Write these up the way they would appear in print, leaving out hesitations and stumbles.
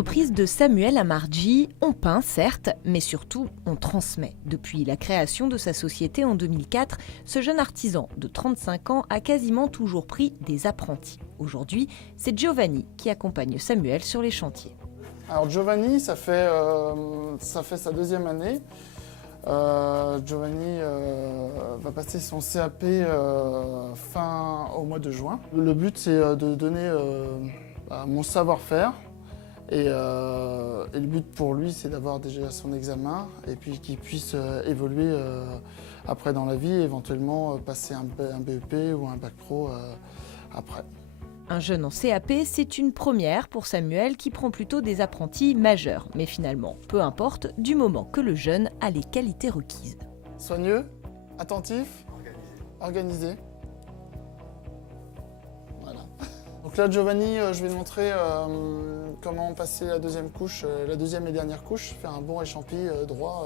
l'entreprise de Samuel Amarji, on peint certes, mais surtout on transmet. Depuis la création de sa société en 2004, ce jeune artisan de 35 ans a quasiment toujours pris des apprentis. Aujourd'hui, c'est Giovanni qui accompagne Samuel sur les chantiers. Alors Giovanni, ça fait sa deuxième année. Giovanni va passer son CAP au mois de juin. Le but, c'est de donner mon savoir-faire. Et le but pour lui, c'est d'avoir déjà son examen et puis qu'il puisse évoluer après dans la vie et éventuellement passer un BEP ou un bac pro après. Un jeune en CAP, c'est une première pour Samuel qui prend plutôt des apprentis majeurs. Mais finalement, peu importe, du moment que le jeune a les qualités requises. Soigneux, attentif, organisé. Voilà. Donc là, Giovanni, je vais te montrer comment passer la deuxième couche, la deuxième et dernière couche, faire un bon échampi droit.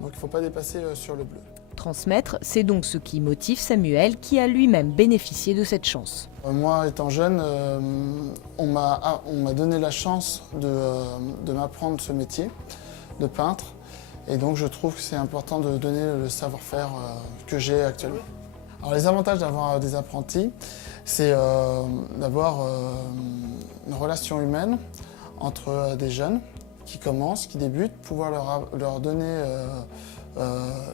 Donc il ne faut pas dépasser sur le bleu. Transmettre, c'est donc ce qui motive Samuel, qui a lui-même bénéficié de cette chance. Moi, étant jeune, on m'a donné la chance de m'apprendre ce métier de peintre. Et donc, je trouve que c'est important de donner le savoir-faire que j'ai actuellement. Alors, les avantages d'avoir des apprentis, c'est d'avoir une relation humaine entre des jeunes qui commencent, qui débutent, pouvoir leur donner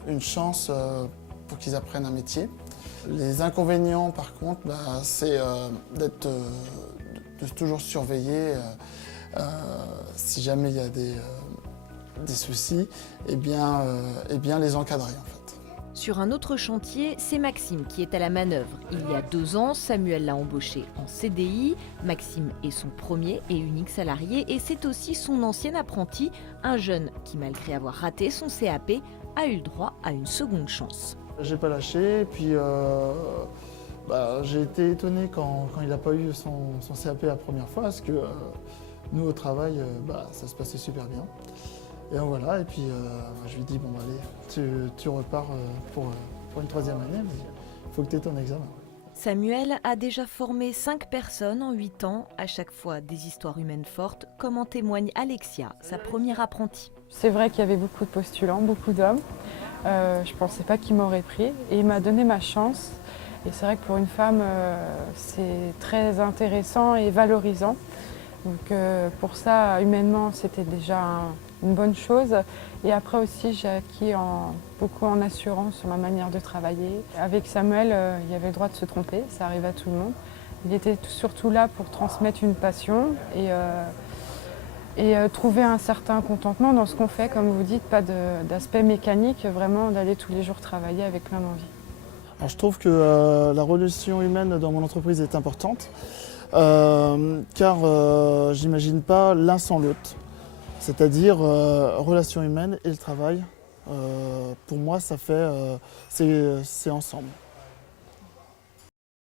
une chance pour qu'ils apprennent un métier. Les inconvénients, par contre, c'est de toujours surveiller. Si jamais il y a des soucis, eh bien les encadrer en fait. Sur un autre chantier, c'est Maxime qui est à la manœuvre. Il y a 2 ans, Samuel l'a embauché en CDI. Maxime est son premier et unique salarié et c'est aussi son ancien apprenti, un jeune qui, malgré avoir raté son CAP, a eu le droit à une seconde chance. J'ai pas lâché, et puis j'ai été étonné quand il n'a pas eu son CAP la première fois, parce que nous au travail, ça se passait super bien. Et donc voilà, et puis je lui ai dit, bon allez, tu repars pour une 3e année, mais il faut que tu aies ton examen. Samuel a déjà formé 5 personnes en 8 ans, à chaque fois des histoires humaines fortes, comme en témoigne Alexia, sa première apprentie. C'est vrai qu'il y avait beaucoup de postulants, beaucoup d'hommes. Je ne pensais pas qu'il m'aurait pris et il m'a donné ma chance. Et c'est vrai que pour une femme, c'est très intéressant et valorisant. Donc pour ça, humainement, c'était déjà une bonne chose. Et après aussi, j'ai acquis beaucoup en assurance sur ma manière de travailler. Avec Samuel, il y avait le droit de se tromper, ça arrive à tout le monde. Il était surtout là pour transmettre une passion et trouver un certain contentement dans ce qu'on fait, comme vous dites, pas d'aspect mécanique, vraiment d'aller tous les jours travailler avec plein d'envie. Alors, je trouve que la relation humaine dans mon entreprise est importante, car j'imagine pas l'un sans l'autre. C'est-à-dire relation humaine et le travail, pour moi, c'est ensemble.